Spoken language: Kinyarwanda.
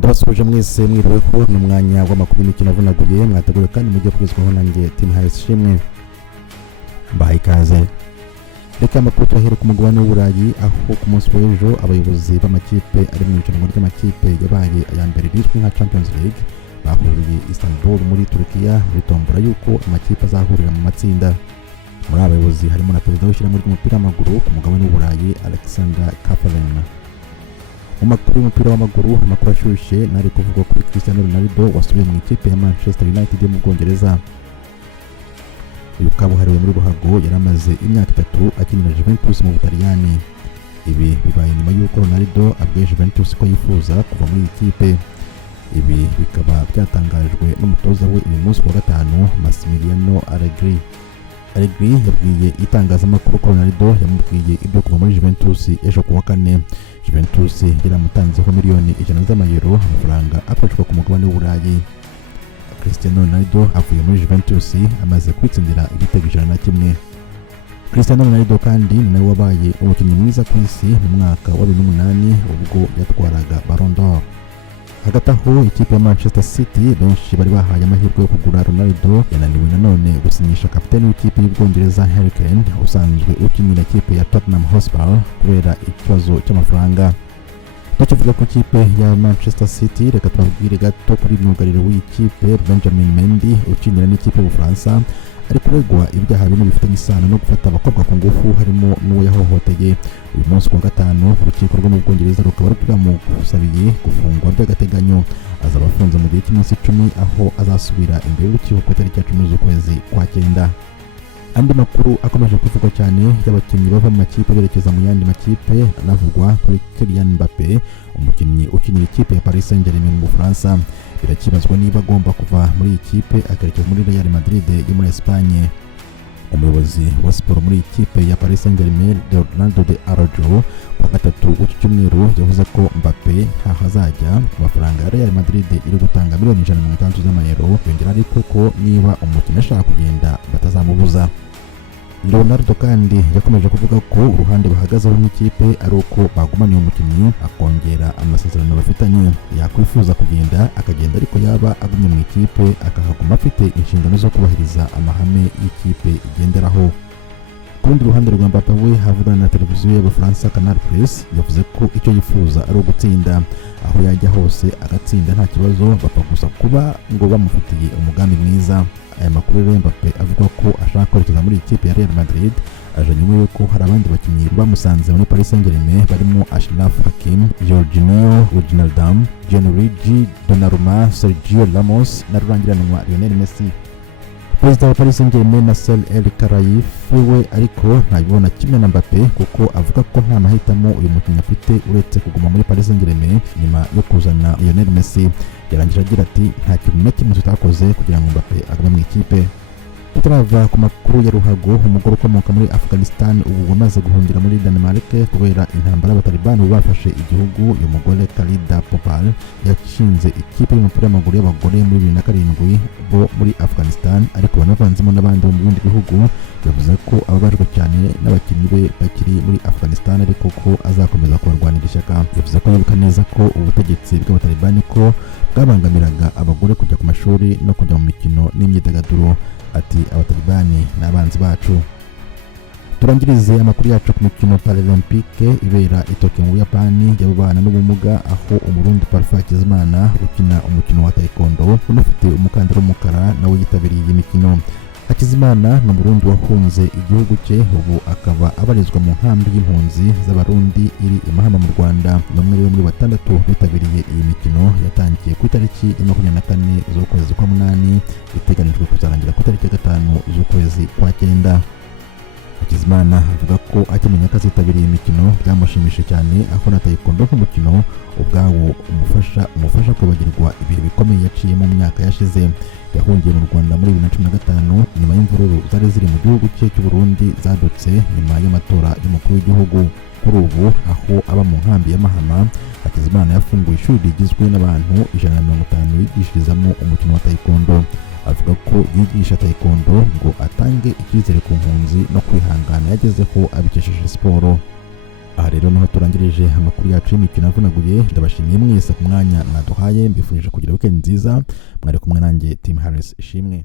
ndabasuje mwese mwiriweho n'umwanya w'amakuru y'imikino avunaguye mwateguwe kandi mujye kugezwaho nanjye Tim Harris Shimwe mbahaye ikaze. Reka amakuru tuyahere ku mugabane w'Uburayi aho ku munsi w'ejo abayobozi b'amakipe ari mu irushanwa ry'amakipe yabaye aya mbere rizwi nka Champions League bahuriye Istanbul muri Turkiya bitombora yuko amakipe azahurira mu matsinda. Muri abayobozi harimo na perezida w'ishyirahamwe ry'umupira w'amaguru ku mugabane w'Uburayi Alexander Kaplan. Mu makuru y'umupira w'amaguru amakuru ashyushye nari kuvuga kuri Cristiano Ronaldo wasubiye mu ikipe ya Manchester United yo mu Bwongereza. Uyu kabuhariwe muri ruhago yaramaze imyaka 3 akinira Juventus mu Butaliyani. Ibi bibaye nyuma y'uko Ronaldo abwiye Juventus ko yifuza kuva muri iyi kipe. Ibi bikaba byatangajwe n'umutoza we uyu munsi wa gatanu Massimiliano Allegri. Allegri yabwiye itangazamakuru ko Ronaldo yamubwiye ibyo kuva muri Juventus ejo kuwa kane. Juventus yaramutanzeho miliyoni 100 z'amayero amafaranga akoreshwa ku mugabane w'Uburayi. Cristiano Ronaldo avuye muri Juventus amaze kwitsindira igitego 101. Cristiano Ronaldo kandi ni nawe wabaye umukinnyi mwiza ku isi mu mwaka wa 2008 ubwo yatwaraga Ballon d'Or. Hagati aho ikipe ya Manchester City benshi bari bahaye amahirwe yo kugura Ronaldo yananiwe nanone gusinyisha kapiteni w'ikipe y'Ubwongereza Harry Kane usanzwe ukinira ikipe ya Tottenham Hotspur kubera ikibazo cy'amafaranga. Tukivuga ku ikipe ya Manchester City reka tubabwire gato kuri myugariro w'ikipe Benjamin Mendy ukinira n'ikipe y'Ubufaransa ari kuregwa ibyaha bimwe bifitanye isano no gufata abakobwa ku ngufu harimo n'uwo yahohoteye. Uyu munsi wa gatanu urukiko rwo mu Bwongereza rukaba rwamusabiye gufungwa by'agateganyo. Azaba afunze mu gihe cy'iminsi 10 aho azasubira imbere y'urukiko ku itariki ya 10 z'ukwezi kwa 9. Andi makuru akomeje kuvugwa cyane y'abakinnyi bava mu makipe berekeza mu yandi makipe anavugwa kuri Kylian Mbappé umukinnyi ukinira ikipe ya Paris Saint-Germain mu Bufaransa. Birakibazwa niba agomba kuva muri iyi kipe akerekeza muri Real Madrid yo muri Espagne. Umuyobozi wa siporo muri ikipe ya Paris Saint-Germain Leonardo de Araujo ku gatatu w'iki cyumweru yavuze ko Mbappé ntahazajya ku mafaranga ya Real Madrid iri gutanga miliyoni 160 z'amayero. Yongera ariko ko niba umukinnyi ashaka kugenda batazamubuza. Leonardo kandi yakomeje kuvuga ko uruhande bahagazeho n'ikipe ari uko bagumaniye umukinnyi akongera amasezerano bafitanye. Yakwifuza kugenda akagenda ariko yaba agumye mu ikipe akahaguma afite inshingano zo kubahiriza amahame y'ikipe igenderaho. Kundi ruhande rwa Mbappé we havugana na televiziyo y'Abafaransa Canal Plus yavuze ko icyo yifuza ari ugutsinda. Aho yajya hose agatsinda nta kibazo bapfa gusa kuba ngo bamufitiye umugambi mwiza. Aya makuru rero Mbappé avuga ko ashaka kwerekeza muri ikipe ya Real Madrid aje nyuma y'uko hari abandi bakinnyi bamusanze muri Paris Saint-Germain barimo Achraf Hakimi, Jorginho Wijnaldum, Gianluigi Donnarumma, Sergio Ramos na rurangiranwa Lionel Messi. Perezida wa Paris Saint-Germain Nasser El-Khelaifi we ariko ntabibona kimwe na Mbappé kuko avuga ko nta mahitamo uyu mukinnyi afite uretse kuguma muri Paris Saint-Germain nyuma yo kuzana Lionel Messi. Yarangije agira ati nta kintu na kimwe tutakoze kugira ngo Mbappé agume mu ikipe. Tutarava ku makuru ya ruhago umugore ukomoka muri Afghanistan ubu wamaze guhungira muri Denmark kubera intambara y'Abatalibani bafashe igihugu. Uyu mugore Khalida Popal yashinze ikipe y'umupira w'amaguru y'abagore muri 2007 bo muri Afghanistan ariko banavanzemo n'abandi bo mu bindi bihugu. Yavuze ko ababajwe cyane n'abakinnyi be bakiri muri Afghanistan ariko ko azakomeza kubarwanira ishyaka. Yavuze ko yibuka neza ko ubutegetsi bw'Abatalibani ko bwabangamiraga abagore kujya ku mashuri no kujya mu mikino n'imyidagaduro. Ati Abatalibani n'abanzi bacu. Turangirize amakuru yacu ku mikino Paralympique ibera i Tokyo mu Buyapani y'abana n'ubumuga aho umurundi Parfait Hakizimana ukina umukino wa taekwondo unafite umukandara w'umukara nawe yitabiriye iyi mikino. Hakizimana ni umurundi wahunze igihugu cye ubu akaba abarizwa mu nkambi y'impunzi z'abarundi iri i Mahama mu Rwanda. N'umwe muri batandatu bitabiriye iyi mikino yatangiye ku itariki ya 24 z'ukwezi kwa 8 iteganijwe kuzarangira ku itariki ya 5 z'ukwezi kwa 9. Hakizimana avuga ko akimenya ko azitabiriye imikino byamushimishije cyane aho na taekwondo nk'umukino ubwawo umufasha kwibagirwa ibihe bikomeye yaciye mu myaka yashize. Yahungiye mu Rwanda muri 2015 nyuma y'imvururu zari ziri mu gihugu cye cy'u Burundi zadutse nyuma y'amatora y'umukuru w'igihugu. Kuri ubu aho aba mu nkambi ya Mahama Hakizimana yafunguye ishuri rigizwe n'abantu 150 yigishirizamo umukino wa taekwondo. Avuga ko yigisha taekwondo ngo atange icyizere ku mpunzi no kwihangana yagezeho abikesheje siporo. aha rero niho turangirije amakuru yacu y'imikino avunaguye. Ndabashimiye mwese ku mwanya mwaduhaye, mbifurije kugira weekend nziza. Mwari kumwe nanjye Tim Harris Ishimwe.